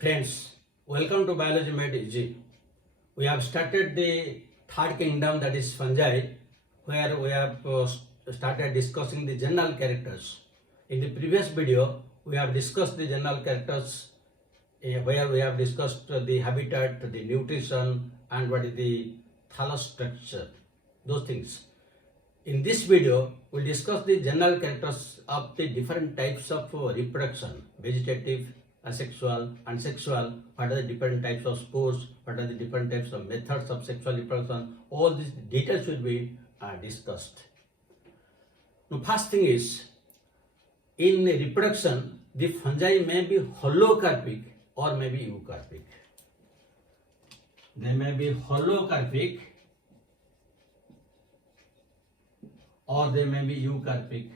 Friends, welcome to Biology Made Easy. We have started the third kingdom, that is fungi, where we have started discussing the general characters. In the previous video, we have discussed the general characters where we have discussed the habitat, the nutrition, and what is the thallus structure, those things. In this video, we'll discuss the general characters of the different types of reproduction, vegetative, asexual, and sexual. What are the different types of spores, what are the different types of methods of sexual reproduction, all these details will be discussed. Now, first thing is, in reproduction, the fungi may be holocarpic or may be eucarpic. They may be holocarpic or they may be eucarpic.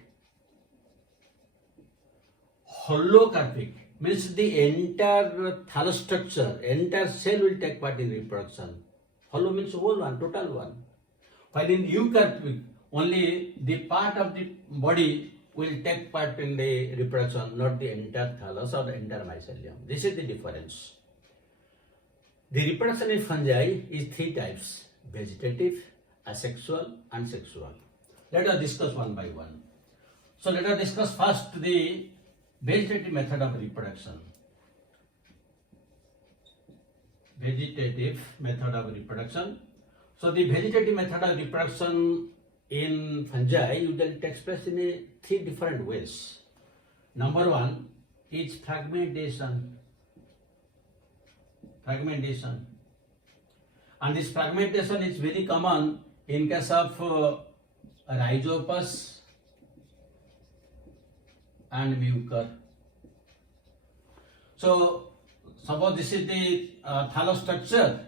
Holocarpic means the entire thallus structure, entire cell will take part in reproduction. Holo means whole one, total one. While in eucarpic, only the part of the body will take part in the reproduction, not the entire thallus or the entire mycelium. This is the difference. The reproduction in fungi is three types: vegetative, asexual, and sexual. Let us discuss one by one. So let us discuss first the vegetative method of reproduction. Vegetative method of reproduction. So the vegetative method of reproduction in fungi usually takes place in three different ways. Number one is fragmentation. Fragmentation. And this fragmentation is very common in case of rhizopus and mucor. So suppose this is the thallus structure,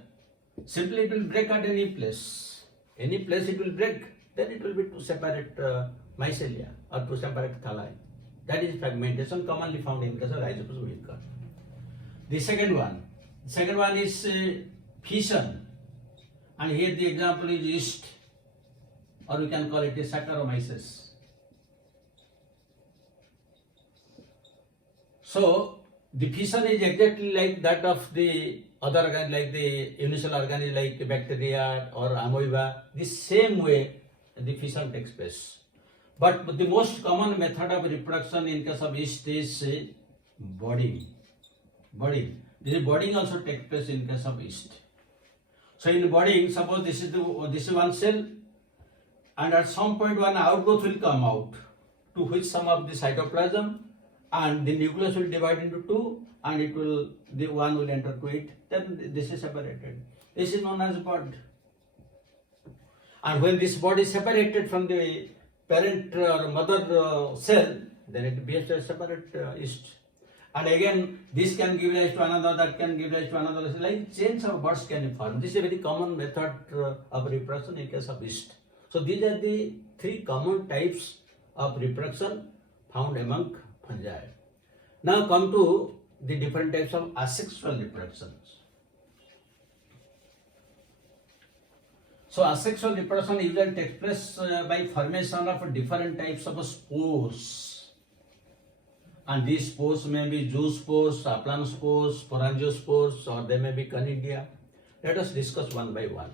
simply it will break at any place. Any place it will break, then it will be to separate mycelia or to separate thalli. That is fragmentation commonly found in case of rhizopus mucor. The second one is fission, and here the example is yeast, or we can call it a Saccharomyces. So the fission is exactly like that of the other organ, like the unicellular organism like bacteria or amoeba. The same way the fission takes place. But the most common method of reproduction in case of yeast is budding. This budding also takes place in case of yeast. So in budding, suppose this is one cell, and at some point one outgrowth will come out, to which some of the cytoplasm and the nucleus will divide into two, and the one will enter to it. Then this is separated. This is known as bud. And when this bud is separated from the parent or mother cell, then it behaves as separate yeast. And again, this can give rise to another, that can give rise to another. Like chains of buds can be formed. This is a very common method of reproduction in case of yeast. So these are the three common types of reproduction found among fungi. Now come to the different types of asexual reproductions. So asexual reproduction usually takes place by formation of different types of spores. And these spores may be zoospores, aplanospores, spores, or they may be conidia. Let us discuss one by one.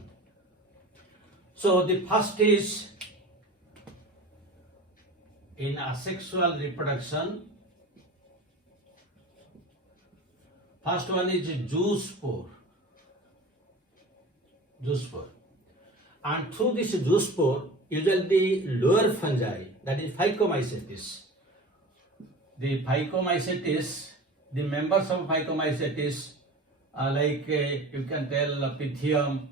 So the first is in asexual reproduction. First one is zoospore. And through this zoospore, usually the lower fungi, that is Phycomycetes. The Phycomycetes, the members of Phycomycetes are like you can tell Pythium,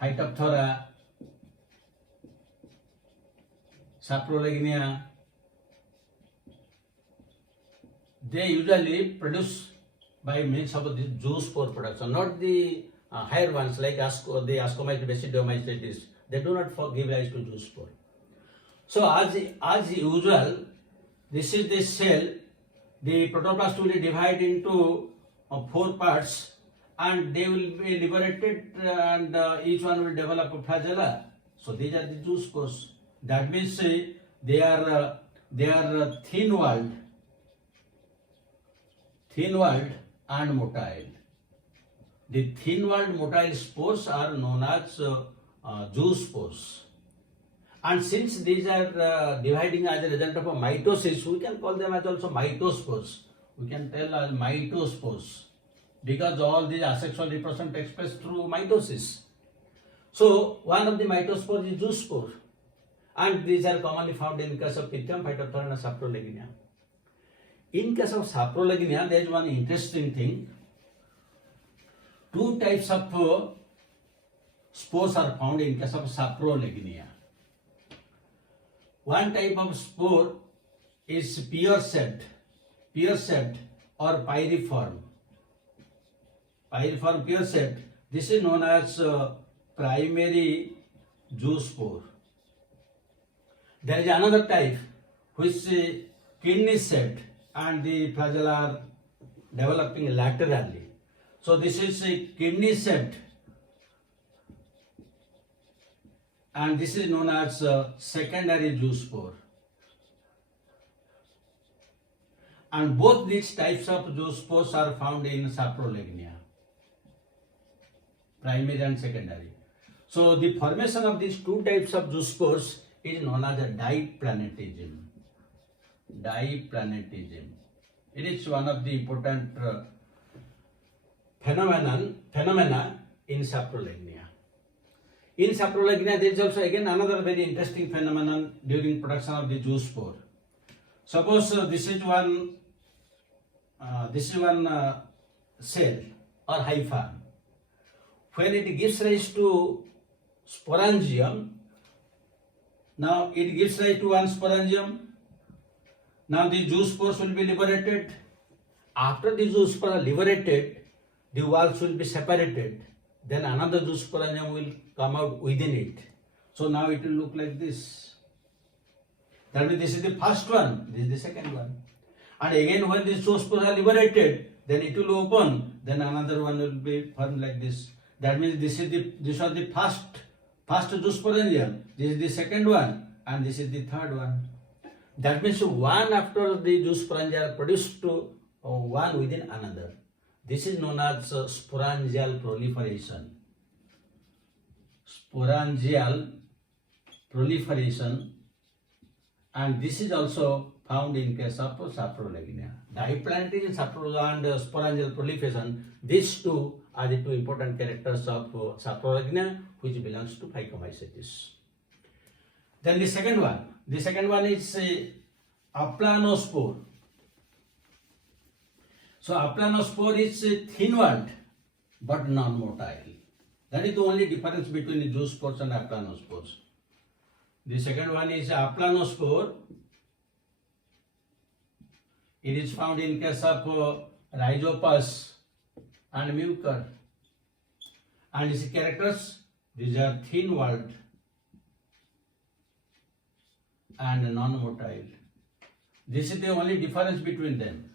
Phytophthora, Saprolegnia. They usually produce by means of the zoospore production, not the higher ones like the Ascomycetes, Basidiomycetes. They do not give rise to zoospore. So as usual, this is the cell. The protoplast will be divided into four parts, and they will be liberated, and each one will develop a flagella. So these are the zoospores. That means they are thin-walled thin-walled and motile. The thin-walled motile spores are known as zoospores. And since these are dividing as a result of a mitosis, we can call them as also mitospores. We can tell as mitospores because all these asexual reproduction takes place through mitosis. So one of the mitospores is zoospore, and these are commonly found in case of Pythium, Phytophthora, and Saprolegnia. In case of Saprolegnia, there is one interesting thing. Two types of spores are found in case of Saprolegnia. One type of spore is pure set or pyriform. Pyriform pure set. This is known as primary zoospore. There is another type which is kidney set and the flagella are developing laterally. So this is a kidney set and this is known as secondary zoospore. And both these types of zoospores are found in Saprolegnia, primary and secondary. So the formation of these two types of zoospores is known as a diplanetism. Diplanetism. It is one of the important phenomena in Saprolegnia. In Saprolegnia, there is also again another very interesting phenomenon during production of the zoospore. Suppose this is one cell or hypha. When it gives rise to sporangium, now it gives rise to one sporangium. Now the zoospores will be liberated. After the zoospores are liberated, the walls will be separated. Then another zoosporangium will come out within it. So now it will look like this. That means this is the first one, this is the second one. And again when these zoospores are liberated, then it will open, then another one will be formed like this. That means these are the first zoosporangium, this is the second one, and this is the third one. That means one after the zoosporangia are produced to one within another. This is known as sporangial proliferation. Sporangial proliferation, and this is also found in case of Saprolegnia. Diplanetism and sporangial proliferation, these two are the two important characters of Saprolegnia, which belongs to Phycomycetes. Then the second one is aplanospore. So aplanospore is thin-walled but non-motile. That is the only difference between the zoospores and aplanospores. The second one is aplanospore. It is found in case of rhizopus and mucor. And its characters, these are thin-walled and non-motile. This is the only difference between them.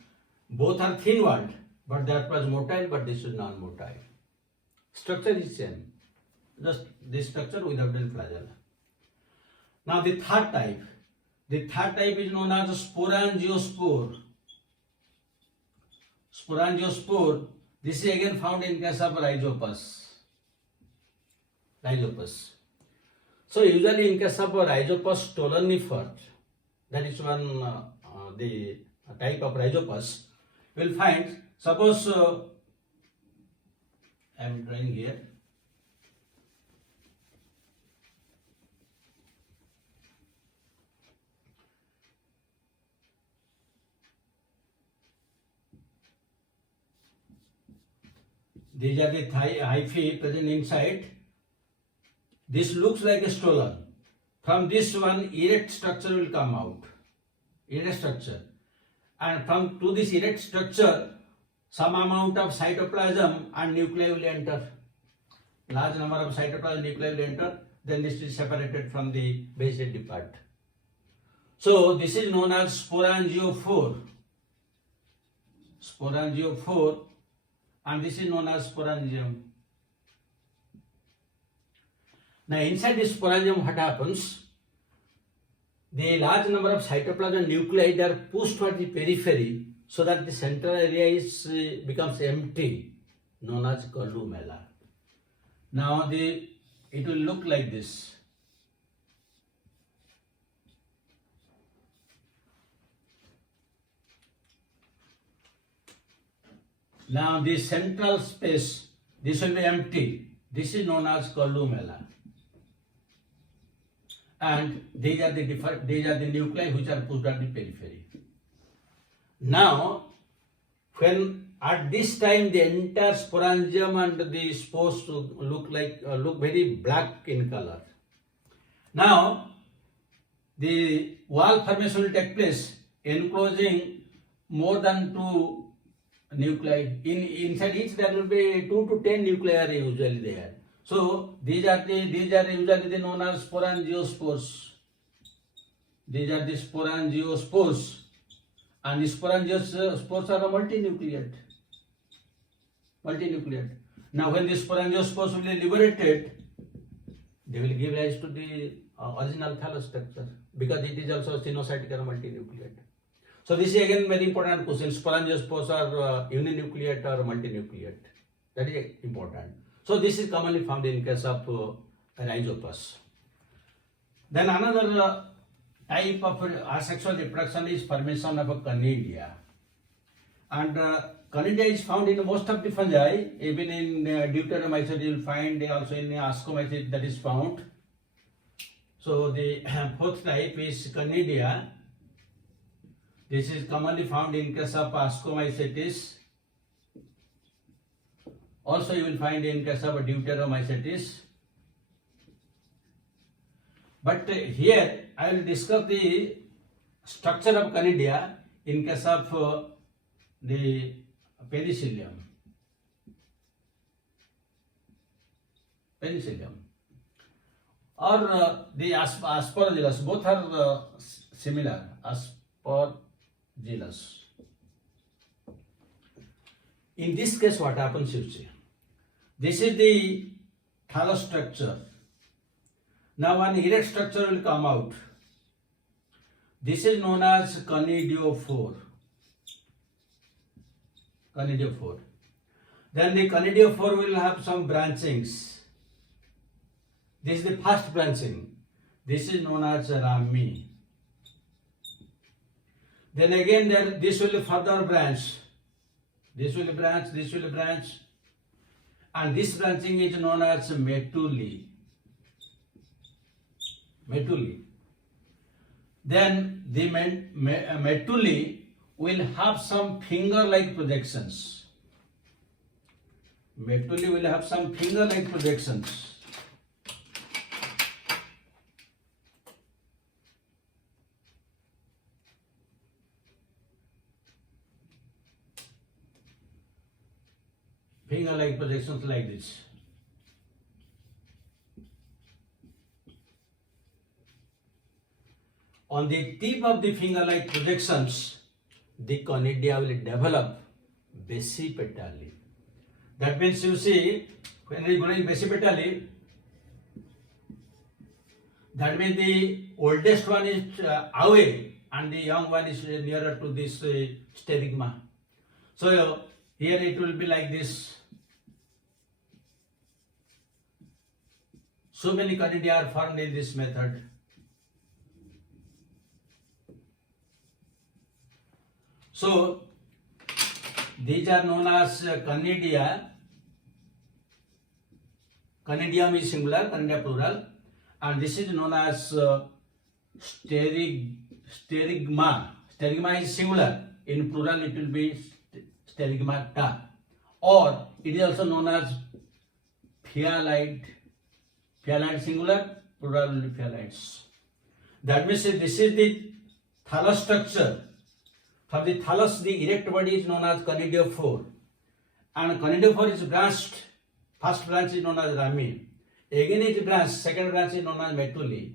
Both are thin-walled, but that was motile, but this is non-motile. Structure is same, just this structure without the flagella. Now the third type is known as sporangiospore. Sporangiospore, this is again found in case of rhizopus. So usually in case of rhizopus stolonifer, that is one the type of rhizopus, you will find, suppose I am drawing here. These are the hyphae present inside. This looks like a stolon. From this one, erect structure will come out. Erect structure. And from to this erect structure, some amount of cytoplasm and nuclei will enter. Large number of cytoplasm nuclei will enter. Then this is separated from the vegetative part. So this is known as sporangiophore. Sporangiophore, and this is known as sporangium. Now inside this sporangium, what happens? The large number of cytoplasm nuclei, they are pushed toward the periphery so that the central area is becomes empty, known as columella. Now it will look like this. Now the central space, this will be empty. This is known as columella. And these are the nuclei which are pushed at the periphery. Now, when at this time the entire sporangium and the spores look very black in color. Now, the wall formation will take place enclosing more than 2 nuclei. Inside each there will be 2 to 10 nuclei are usually there. So these are usually known as sporangiospores. These are the sporangiospores, and the sporangiospores are multinucleate. Now when the sporangiospores will be liberated, they will give rise to the original thallus structure, because it is also sinusoidal or multinucleate. So this is again very important question. Sporangiospores are uninucleate or multinucleate. That is important. So this is commonly found in case of rhizopus. Then another type of asexual reproduction is formation of a conidia. And conidia is found in most of the fungi. Even in deuteromycete you will find, also in ascomycete that is found. So the fourth type is conidia. This is commonly found in case of ascomycetes. Also you will find in case of deuteromycetes. But here I will discuss the structure of conidia in case of the penicillium. Or the aspergillus, both are similar, aspergillus. In this case what happens, you see, this is the thallus structure. Now an erect structure will come out. This is known as conidiophore. Then the conidiophore will have some branchings. This is the first branching. This is known as rami. Then again this will further branch. This will branch, and this branching is known as metulae. Then the metulae will have some finger-like projections. Finger-like projections like this. On the tip of the finger-like projections, the conidia will develop basipetally. That means you see, when it is growing basipetally, that means the oldest one is away and the young one is nearer to this sterigma. So here it will be like this. So many conidia are formed in this method. So these are known as conidia. Conidium is singular, conidia plural, and this is known as sterigma. Sterigma is singular. In plural it will be sterigmata, or it is also known as phyalite. Phyalite singular, plural will be phyalites. That means this is the thallus structure. From the thallus, the erect body is known as conidiophore, and conidiophore is branched. First branch is known as rami. Again it is branched. Second branch is known as metulae.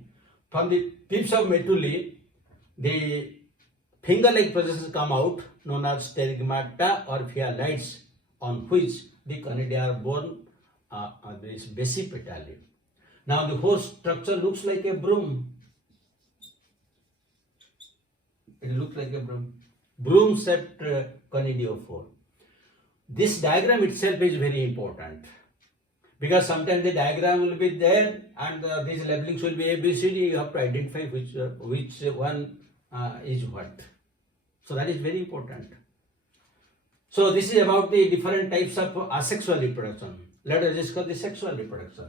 From the tips of metulae, the finger-like projections come out, known as sterigmata or phyalites, on which the conidia are born. This basipetally. Now the whole structure looks like a broom. It looks like a broom. broom-shaped conidiophore. This diagram itself is very important because sometimes the diagram will be there and these labelings will be A, B, C, D. You have to identify which one is what. So that is very important. So this is about the different types of asexual reproduction. Let us discuss the sexual reproduction.